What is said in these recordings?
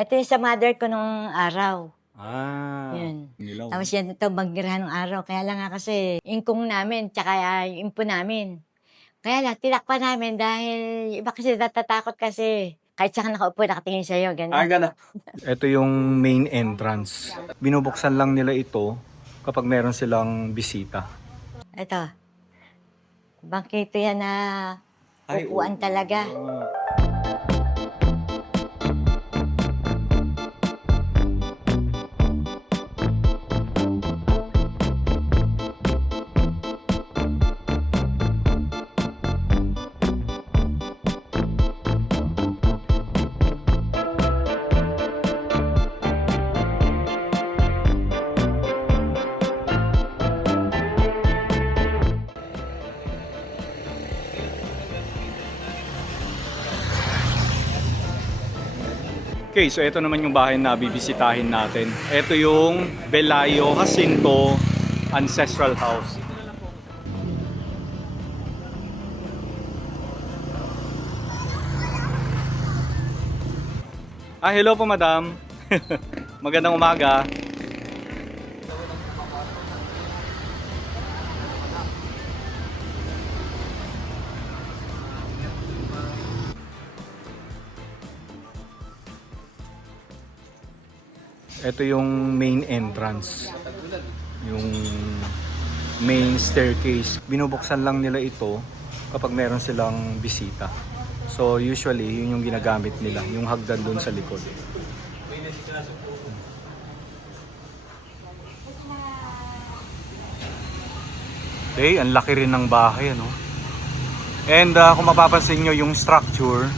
Ito yung sa mother ko nung araw. Ah, Yun. nilaw. Tapos yan ito bagirahan nung araw. Kaya lang nga kasi ingkong namin tsaka yung impo namin. Kaya lang tinakpan namin dahil iba kasi natatakot kasi. Kahit saan ka nakaupo, nakatingin sa'yo, Ah, gano'n. gano'n. Ito yung main entrance. Binubuksan lang nila ito kapag meron silang bisita. Ito, bangkito yan na Ay, upuan oo. talaga. Okay, so ito naman yung bahay na bibisitahin natin. Ito yung Belayo Jacinto Ancestral House. Ah, hello po madam. Magandang umaga. Ito yung main entrance. Yung main staircase. Binubuksan lang nila ito kapag meron silang bisita. So usually yun yung ginagamit nila, yung hagdan doon sa likod. Okay, ang laki rin ng bahay, ano? And kung mapapansin nyo yung structure,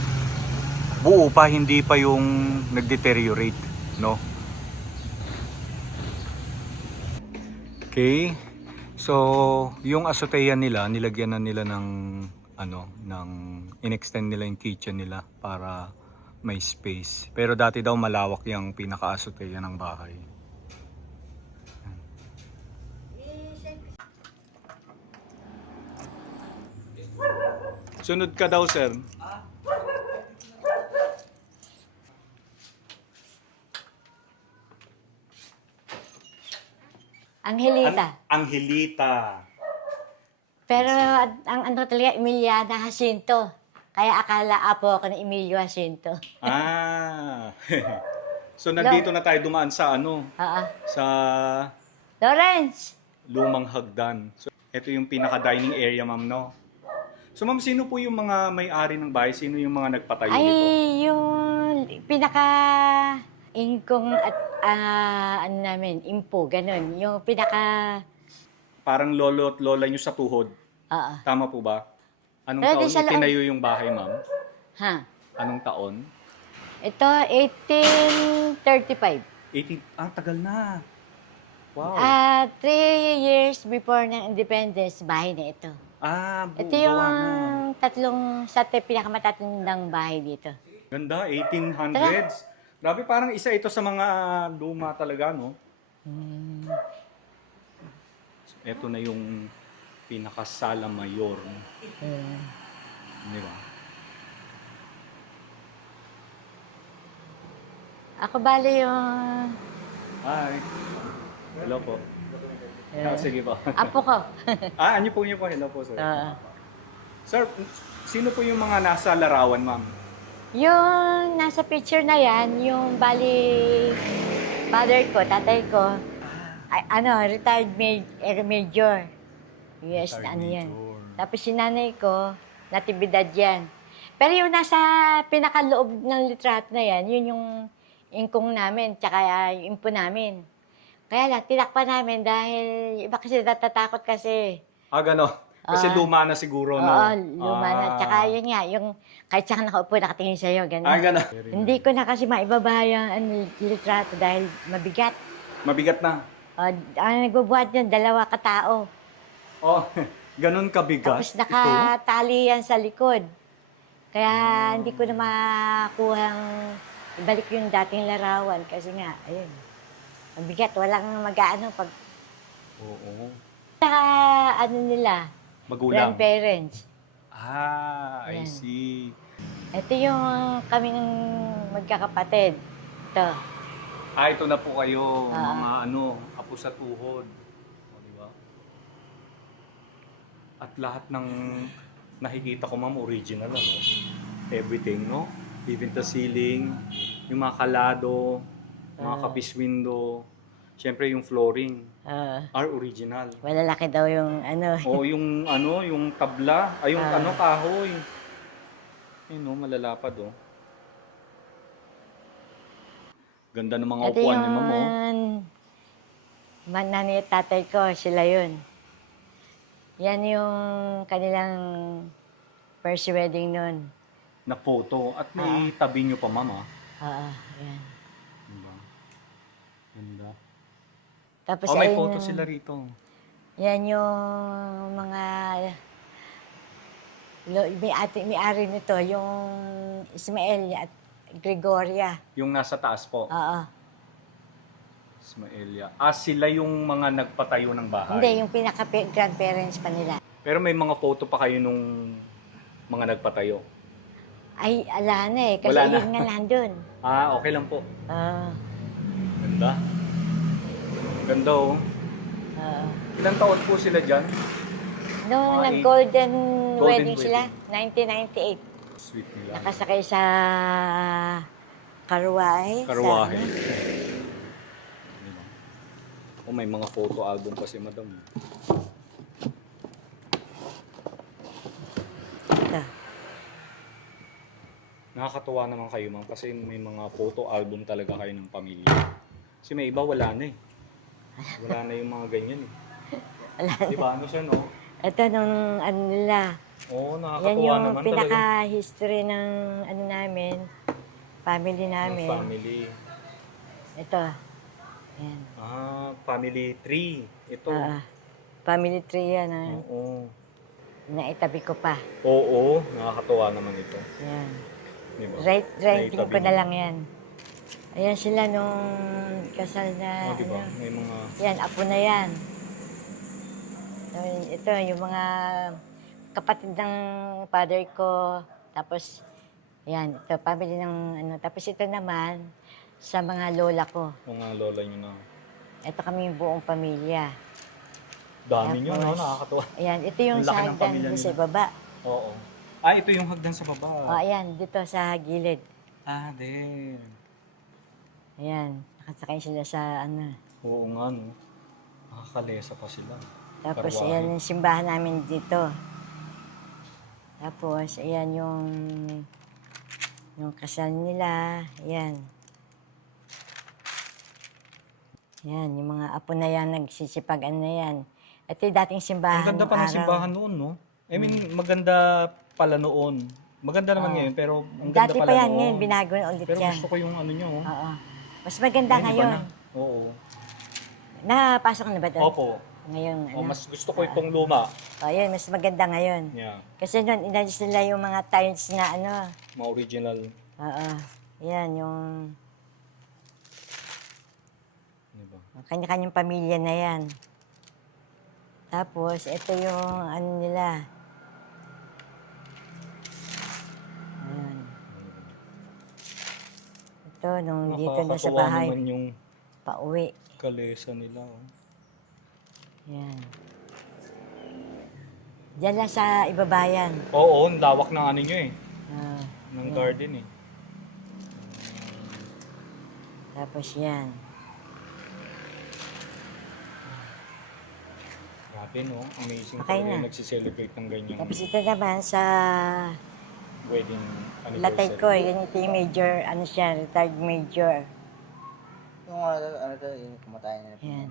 buo pa, hindi pa yung nag-deteriorate, no? Okay. So, yung azotea nila, nilagyan na nila ng inextend nila yung kitchen nila para may space. Pero dati daw malawak yung pinaka-azotea ng bahay. Sunod ka daw, sir. Angelita. Angelita. Pero ang ano talaga, Emiliana Jacinto. Kaya akala apo ako ni Emilio Jacinto. Ah. So nandito na tayo dumaan sa Oo. sa Lawrence! lumang hagdan. So ito yung pinaka-dining area, ma'am, no? So ma'am, sino po yung mga may-ari ng bahay? Sino yung mga nagpatayo Ay, nito? yung pinaka ingkong at ano namin, impo, ganun. Yung pinaka, Parang lolo at lola nyo sa tuhod. oo. Tama po ba? Anong Pero taon sa loob. itinayo yung bahay, ma'am? Ha? Anong taon? Ito, 1835. 18... Ah, tagal na. Wow. 3 years before ng independence, bahay na ito. Ah, Ito gawa yung na. tatlong sa pinakamatatandang bahay dito. Ganda, 1800s. Grabe, parang isa ito sa mga luma talaga, no? Ito na yung pinakasala mayor. Di ba? Ako bali yung Hi. Hello po. Ah, sige po. apo ko. Anyo po niyo po. Hello po, sir. Oo. Sir, sino po yung mga nasa larawan, ma'am? Yung nasa picture na yan, yung bali father ko, tatay ko, ay, retired major. Yes, Retired na ano yan. major. Tapos si nanay ko, natibidad yan. Pero yung nasa pinakaloob ng litrato na yan, yun yung ingkong namin, tsaka yung impo namin. Kaya lang, tinakpan namin dahil iba kasi natatakot kasi. Ah, gano'n. Kasi luma na siguro, no? Oo, luma na. Tsaka yun nga, yung kahit saan ka nakaupo, nakatingin sa'yo, gano'n. Ah, gano'n. Hindi ko na kasi maibaba yung litrato dahil mabigat. Mabigat na. Ang nagbubuhat yun, 2 katao. Oh, ganun kabigat. Tapos nakatali yan sa likod. Kaya hindi ko na makuhang ibalik yung dating larawan kasi nga, ayun. Mabigat, walang mag-aano pag Oo. ano nila, Magulang. grandparents. Ah, I Yan. see. Ito yung kaming magkakapatid. Ito. Ito na po kayo, Ah. mga apo sa tuhod. O, di ba? At lahat ng nakikita ko, ma'am, original, ano? Everything, no? Even the ceiling, yung mga kalado, mga kapis window, syempre yung flooring Ah, are original. malalaki daw yung ano. O yung yung tabla, ay yung Ah. kahoy. Ayun, no, malalapad, oh. Ganda ng mga Ito upuan yung ni ma'am, oh. nanay at tatay ko, sila yun. Yan yung kanilang first wedding nun. Na photo. At may tabi nyo pa, ma'am, ah. Oo, yan. Diba? Ganda. Tapos Oh, may ayun photo yung- sila rito. Yan yung mga may-ari nito, yung Ismael at Gregoria. Yung nasa taas po. Oo. Ismaelia. Sila yung mga nagpatayo ng bahay. Hindi, yung pinaka-grandparents pa nila. Pero may mga photo pa kayo nung mga nagpatayo. Ay, ala na eh, kasi Wala na. yun nga nandun. Okay lang po. Oo. Ganda. Ganda, oh. Oo. Ilang taon po sila dyan? Noong Mga nag-golden Golden wedding sila, wedding. 1998. Sweet nila. Nakasakay sa karwahe. Karwahe. Sa, Diba? May mga photo album pa si madam. ito. Nakakatuwa naman kayo, ma'am, kasi may mga photo album talaga kayo ng pamilya. Kasi may iba wala na eh. Wala na yung mga ganyan eh. Wala. Diba? Ano siya, no? Ito nung ano nila. Oo, Yan nakakatuwa yung naman talaga. pinaka-history ng ano namin, family Ng namin. family. Ito. Yan. Family tree. Ito. Family tree yan. Oo. Naitabi ko pa. Oo, nakakatuwa naman ito. Yan. Diba? Writing Naitabi ko na niyo. lang yan. Ayan sila nung kasal na Diba? ano. May mga... Yan, apo na yan. Ito, yung mga kapatid ng father ko. Tapos, yan, ito, family ng ano. Tapos ito naman, sa mga lola ko. Mga lola nyo na. Ito kami yung buong pamilya. Dami nyo, no? Tapos, Nakakatuwa. Ayan, ito yung Ang laki sa ng hagdan pamilya dito nila. sa baba. Oo. Ito yung hagdan sa baba. Ayan, dito sa gilid. Din. Ayan, nakasakay sila sa ano. Oo nga, no? Nakakalesa pa sila. Tapos, Karwahe. ayan yung simbahan namin dito. Tapos, ayan yung kasal nila. Ayan. Ayan, yung mga apo na yan, nagsisipagan na yan. Ito yung dating simbahan. Ang ganda pa ng simbahan noon, no? I mean, maganda pala noon. Maganda naman ngayon, pero ang ganda Dati pala pa yan, noon. ngayon, binago na ulit Pero yan. gusto ko yung ano nyo, oh. Oo. Mas maganda Ngayon, iba ngayon. na. Oo. Napasok na ba doon? Opo. Ngayon, ano? Mas gusto ko itong luma. Yun, mas maganda ngayon. Yeah. Kasi noon, inalis nila yung mga tiles na ano. Mga original. Oo. Yan, yung Diba? kanya-kanyang pamilya na yan. Tapos, ito yung ano nila. Ayan. Ito, nung dito na sa Nakakatuwa bahay, naman yung pauwi. kalesa nila, oh. Yan. Diyan lang sa ibabayan. Oo, ang lawak ng ano nyo eh. Ah, Ng garden eh. tapos yan. Grabe, no? Amazing Okay talaga na. yung nagsiselebrate ng ganyang Tapos ito naman sa wedding latay anniversary. ko, yan ito yung major, ano siya, retired major. Yung ano to, yung kumatayan na. Yan.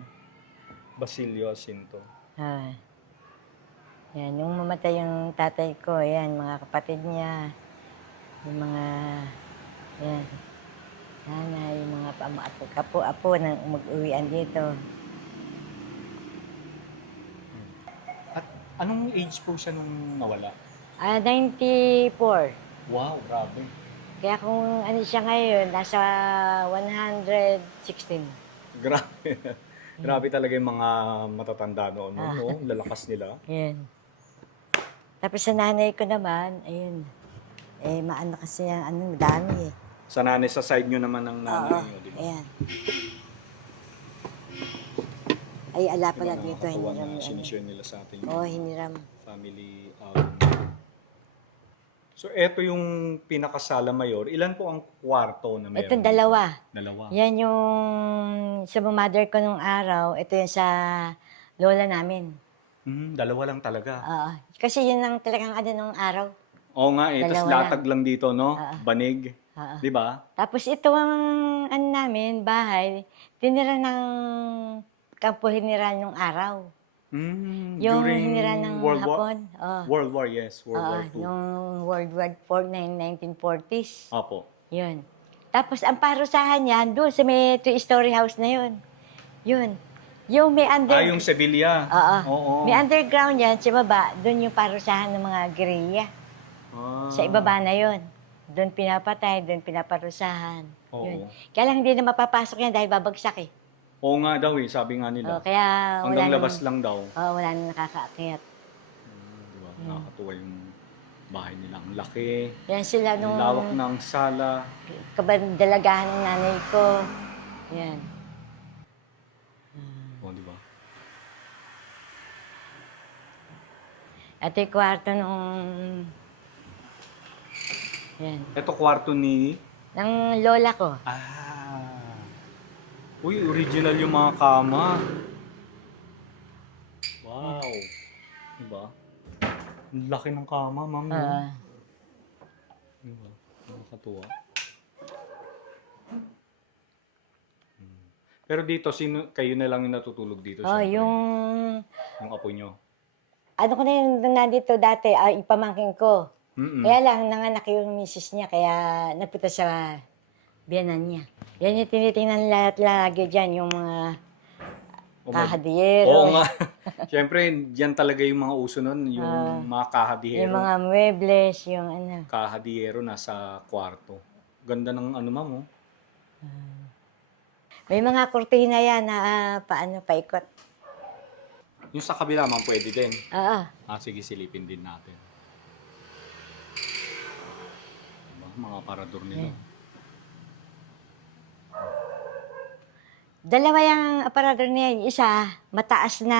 Basilio Jacinto. Yan, yung mamatay yung tatay ko, yan, mga kapatid niya, yung mga, yan, nanay, yung mga apo na mag-uwian dito. At anong age po siya nung nawala? 94. Wow, grabe. Kaya kung ano siya ngayon, nasa 116. Grabe. Grabe talaga yung mga matatanda noon, no? Lalakas nila. Yan. Tapos sa nanay ko naman, ayun, maano kasi yan, ano, madami eh. Sa nanay, sa side nyo naman ng nanay Oo. nyo, di ba? Ayan. Ay, ala Diba, pala dito. nakakatuwa Hiniram na yung ano. sinishare nila sa atin Oo, yung hiniram. family album. So, eto yung pinakasala mayor. Ilan po ang kwarto na meron? Ito, dalawa. Dalawa. Yan yung sa mother ko nung araw. Ito yung sa lola namin. Dalawa lang talaga. Oo. Kasi yun ang talagang ano nung araw. Oo nga, eh. Tapos Dalawa latag lang dito, no? Oo. Banig. Oo. Di ba? Tapos ito ang ano namin, bahay, tinira ng kampo hiniral nung araw. Yung During hiniral ng World War? Hapon. Oo. World War, yes. World War II. Nung World War IV, 1940s. Opo. Yun. Tapos ang parusahan niyan, doon sa may three-story house na yun. Yun. Yung may Yung Sevilla. Oo. Oo. May underground yan, sa baba, doon yung parusahan ng mga guerrilla. Ah. Sa ibaba na yun. Doon pinapatay, doon pinaparusahan. Oo. Yun. Kaya lang hindi na mapapasok yan dahil babagsak eh. Oo nga daw eh, sabi nga nila. Kaya Hanggang wala labas lang daw. wala na nakakaakyat. Diba? Nakakatuwa yung bahay nila. Ang laki. Yan sila Ang nung lawak ng sala. kabandalagahan ng nanay ko. Yan. Oo, di ba? Ito yung kwarto nung... Yan. Ito kwarto ni... Ng lola ko. Uy, original yung mga kama. Wow. Diba? Ang laki ng kama, ma'am. No? Diba? Nakakatuwa. Pero dito, kayo na lang yung natutulog dito? syempre? Yung apo nyo? Ano ko na yung nandito dati, ipamangkin ko. Mm-mm. Kaya lang, nanganak yung misis niya, kaya napunta sa biyanan niya. Yan yung tinitingnan lahat lagi dyan, yung mga kahadiyero. Oo nga. Siyempre, diyan talaga yung mga uso nun, yung mga kahadiyero. Yung mga muebles, yung ano. Kahadiyero nasa kwarto. Ganda ng ano, ma'am, oh. May mga kurtina yan na paikot. Yung sa kabila, ma'am, pwede din. Oo. Sige, silipin din natin. Diba? Mga aparador nila. Dalawa yung aparador niya. Isa, mataas na,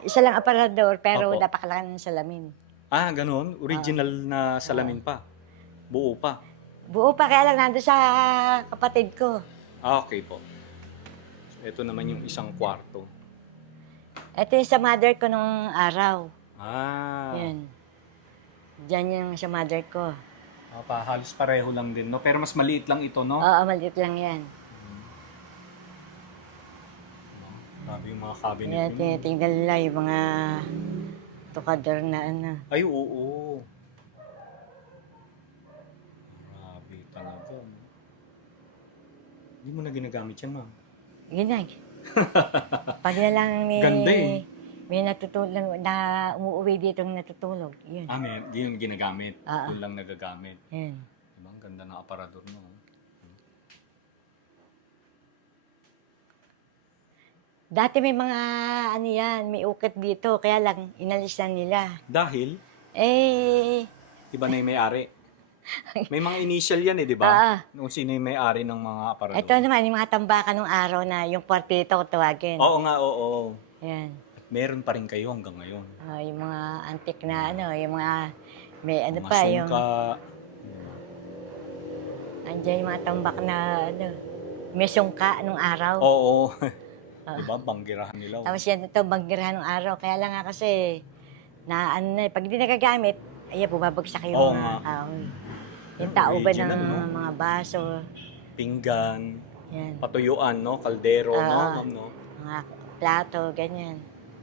isa lang aparador, pero Opo. napakalaki ng salamin. Ganun? Original na salamin pa? Buo pa? Buo pa, kaya lang nandun sa kapatid ko. Okay po. So, ito naman yung isang kwarto. Ito yung sa mother ko nung araw. Yan. Yan. Diyan yung sa mother ko. Halos pareho lang din, no? Pero mas maliit lang ito, no? Oo, maliit lang yan. Grabe yung mga cabinet. Yan, tinitingnan nila yung mga tukador na ano. Ay, oo. Grabe talaga. No? Hindi mo na ginagamit yan, ma'am. Ginag. Pag na lang Ganda eh. may natutulog, na umuwi dito ng natutulog. Yun. Di yung ginagamit. Oo. Yun lang nagagamit. Yan. Diba? Ang ganda ng aparador, no? Dati may mga ano yan, may ukit dito, kaya lang inalis na nila. Dahil, Eh, iba na yung may-ari. May mga initial yan eh, di ba? Oo. Kung sino yung may-ari ng mga aparador. ito naman, yung mga tambakan ng araw na yung kwartito ko tawagin. Oo nga, oo. Yan. At meron pa rin kayo hanggang ngayon. Yung mga antik na ano, yung mga, may ano Mga pa, yung, sungka. andyan yung mga tambak na ano, may sungka nung araw. Oo. Diba? Banggirahan nila. Tapos yan ito, banggirahan ng araw. Kaya lang nga kasi, na ano na, pag hindi nagagamit, ay bumabagsak yung Oo mga nga. kahoy. Yung tauban ng Original, no? mga baso. Pinggan, Yan. patuyuan, no? Kaldero, no? Oo. Ma'am, no? Mga plato, ganyan.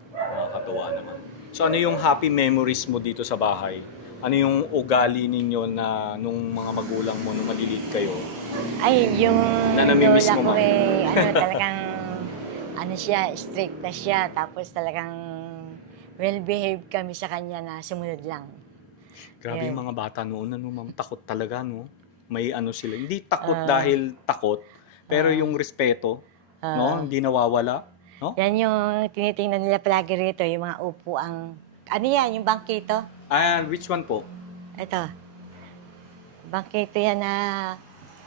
Nakakatuwa naman. So ano yung happy memories mo dito sa bahay? Ano yung ugali ninyo na nung mga magulang mo nung maliliit kayo? Ay, yung Na namimiss lola mo, ko ma'am? ano, talagang, ano siya, strict na siya. Tapos talagang well-behaved kami sa kanya na sumunod lang. Grabe Yeah. yung mga bata noon, ano, ma'am, takot talaga, no? May ano sila. Hindi takot dahil takot, pero yung respeto, no? Hindi nawawala, no? Yan yung tinitingnan nila palagi rito, yung mga upuang, ano yan, yung bangkito? Which one po? Ito. Bangkito yan na,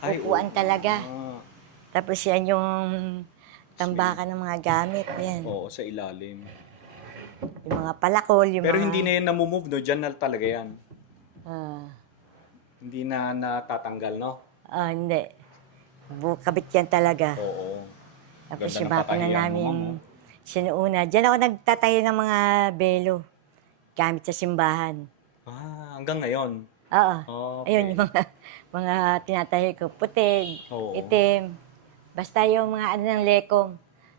Ay, upuan talaga. Ah, Tapos yan yung tambakan ng mga gamit. Yan. oo, sa ilalim. Yung mga palakol, yung Pero mga... hindi na yan namumove, no? Diyan na talaga yan. Ah, Hindi na natatanggal, no? hindi. Kabit yan talaga. Oo. Tapos Ganda yung ng mapa na katahiyan mo, namin ma'am, oh. sinuuna. Diyan ako nagtatayo ng mga belo gamit sa simbahan. Ah, hanggang ngayon. Oo. Okay. Ayun, yung mga tinatayo ko. Putig, Oo. itim. Basta yung mga ano ng lekom.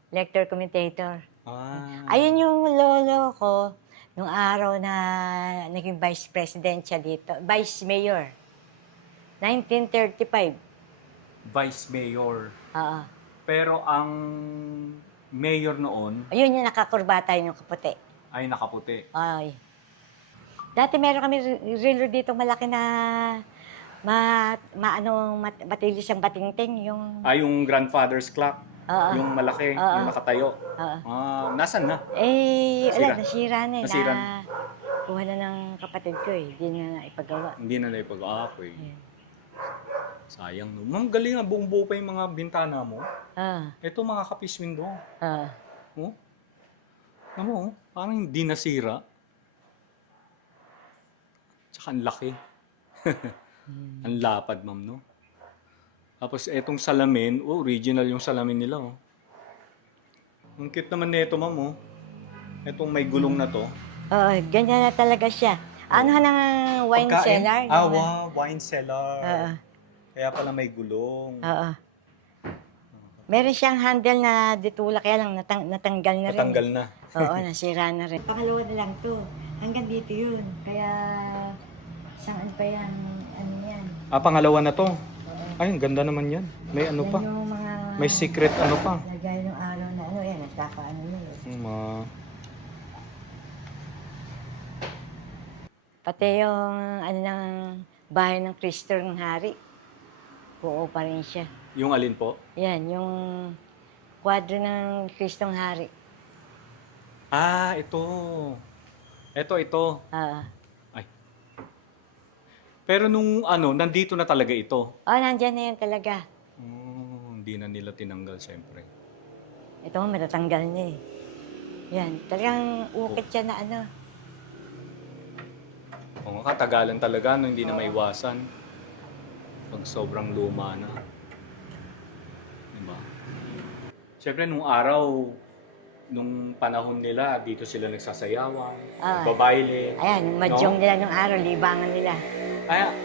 Lector, commentator. Ah, Ayun yung lolo ko nung araw na naging vice president siya dito. Vice mayor. 1935. vice mayor. Oo. Pero ang mayor noon Ayun yung nakakurbata yung kaputi. ay nakaputi. Ay. Dati meron kami relo dito malaki na matilis ang batingting. Yung, Yung grandfather's clock. Oo. Yung malaki, Oo. yung nakatayo. Oo. Nasan na? Wala, Nasira. nasira na eh. Nasira. Kuha na ng kapatid ko eh. Hindi na ipagawa. Hindi na naipag-aapoy. Ayan. Sayang, no? Ma'am, galing nga, buong buo pa yung mga bintana mo. Ah, Ito, mga kapis window. ah. Oh? Ano, oh? Parang hindi nasira. Tsaka ang laki. Ang lapad, ma'am, no? Tapos, etong salamin, original yung salamin nila, oh. Ang cute naman nito, ma'am, oh. Etong may gulong na to. Oo, ganyan na talaga siya. Ano ng wine Pagkain? cellar? Wow, wine cellar. Oo. Kaya pala may gulong. Oo. Meron siyang handle na ditula, kaya lang natanggal na rin. Natanggal na. Oo, nasira na rin. Pangalawa na lang to. Hanggang dito yun. Kaya, saan pa yan? Ano yan? Pangalawa na to. Ay, ang ganda naman yan. May ano Yan pa. yung mga... May secret ano pa. Lagay ng araw na ano, yan, nagkakaano yun. Yung mga... Pati yung ano ng bahay ng Kristo ng Hari. Buo pa rin siya. Yung alin po? Yan, yung kwadro ng Kristong Hari. Ito. Ito. Ah. Ay. Pero nung nandito na talaga ito. Nandyan na yan talaga. Hindi na nila tinanggal, siyempre. Ito mo, matatanggal niya eh. Yan, talagang ukit siya na ano. Kung katagalan talaga, no, hindi na maiwasan. Pag sobrang luma na. Diba? Siyempre, nung araw, nung panahon nila, dito sila nagsasayawan, nagbabaile. Ayan, madyong nila nung araw, libangan nila.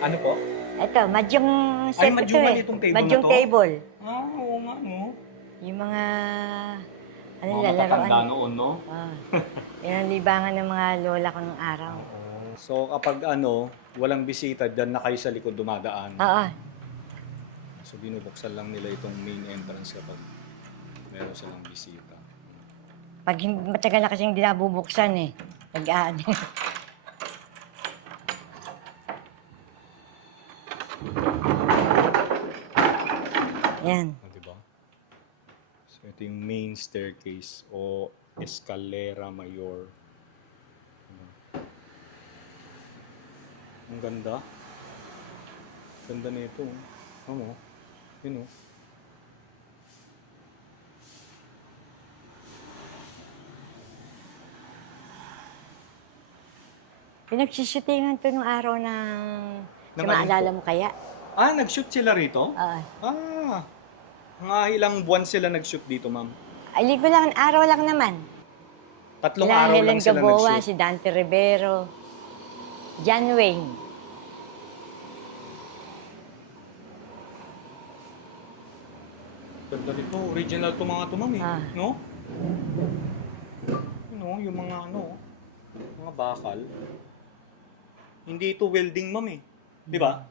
Ano po? Ito, madyong set ito madyungan eh. itong table Madyong na to? table. Oo nga, no? Yung mga, ano Mga nila, matatanda laruan. noon, no? Yan ang libangan ng mga lola ko nung araw. So, kapag walang bisita, dyan na kayo sa likod dumadaan. Oo. So, binubuksan lang nila itong main entrance kapag meron silang bisita. Pag matagal na kasing hindi nabubuksan eh. Nag-aano. Yan. Diba? So, ito yung main staircase o Escalera Mayor. Ang ganda. Ganda na ito. Ano? Yun, oh. Pinagsishootingan to nung araw ng... Ng maalala alin mo kaya? Nag-shoot sila rito? Mga ilang buwan sila nag-shoot dito, ma'am? Aligo lang, araw lang naman. 3 Sila araw Helen lang sila Gaboa, nag-shoot. si Dante Rivero, John Wayne. Ganda nito. Original to mga to, ma'am, eh. No? Yung mga mga bakal. Hindi ito welding, ma'am, eh. Di ba?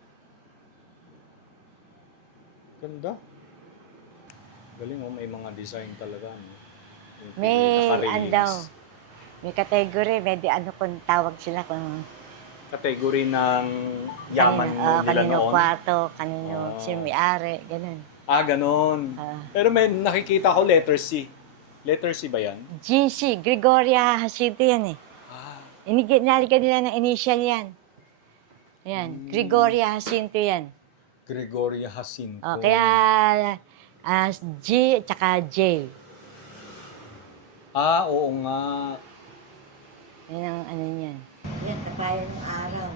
Ganda. Galing, may mga design talaga. No? Yung May, naka-release. daw, may category, may ano kung tawag sila kung Category ng yaman nila kanino noon. kwarto, kanino sino may-ari, ganun. Ganon. Pero may nakikita ko letter C. Letter C ba yan? GC, Gregoria Jacinto yan eh. Nalikan nila ng initial yan. Ayan, Gregoria Jacinto yan. Gregoria Jacinto. Kaya G tsaka J. Oo nga. Yan ang ano niyan. Yan, kapayan ng araw.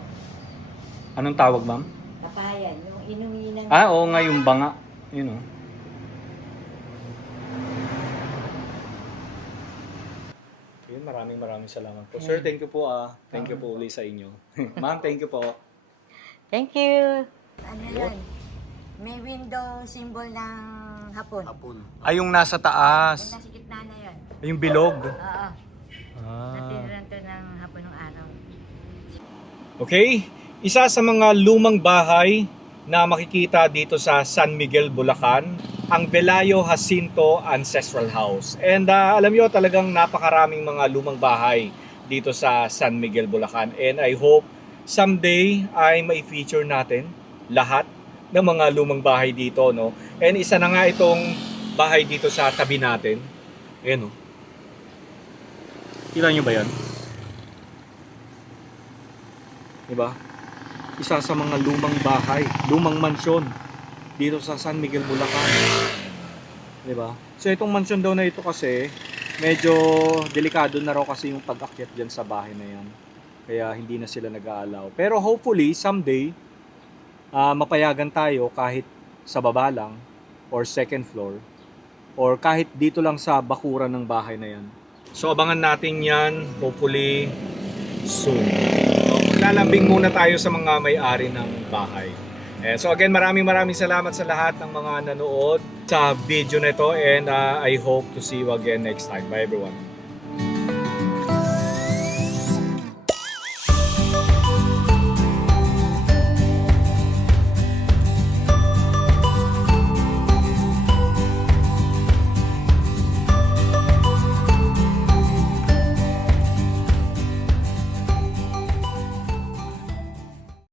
Anong tawag, ma'am? Kapayan, yung inumin ng... Oo nga, yung banga. Yun, oh. Yun, maraming salamat po. Sir, thank you po Thank you po ulit sa inyo. Ma'am, thank you po. Thank you. Ano yan? May window symbol ng hapon. Ay, yung nasa taas. Nasa gitna na yun. Yung bilog. Oo. Natiniran to ng hapon ng araw. Okay, isa sa mga lumang bahay na makikita dito sa San Miguel, Bulacan, ang Velayo Jacinto Ancestral House. And alam nyo, talagang napakaraming mga lumang bahay dito sa San Miguel, Bulacan. And I hope someday ay may feature natin lahat ng mga lumang bahay dito, no? And isa na nga itong bahay dito sa tabi natin. Ayan, no? Kita nyo ba yan? Diba? Isa sa mga lumang bahay, lumang mansyon dito sa San Miguel, Bulacan. Diba? So itong mansyon daw na ito kasi medyo delikado na raw kasi yung pag-akyat dyan sa bahay na yan. Kaya hindi na sila nag-aalaw. Pero hopefully someday mapayagan tayo kahit sa baba lang or second floor or kahit dito lang sa bakuran ng bahay na yan. So abangan natin yan hopefully soon. Lalambing muna tayo sa mga may-ari ng bahay. So again, maraming salamat sa lahat ng mga nanood sa video na ito and I hope to see you again next time. Bye everyone.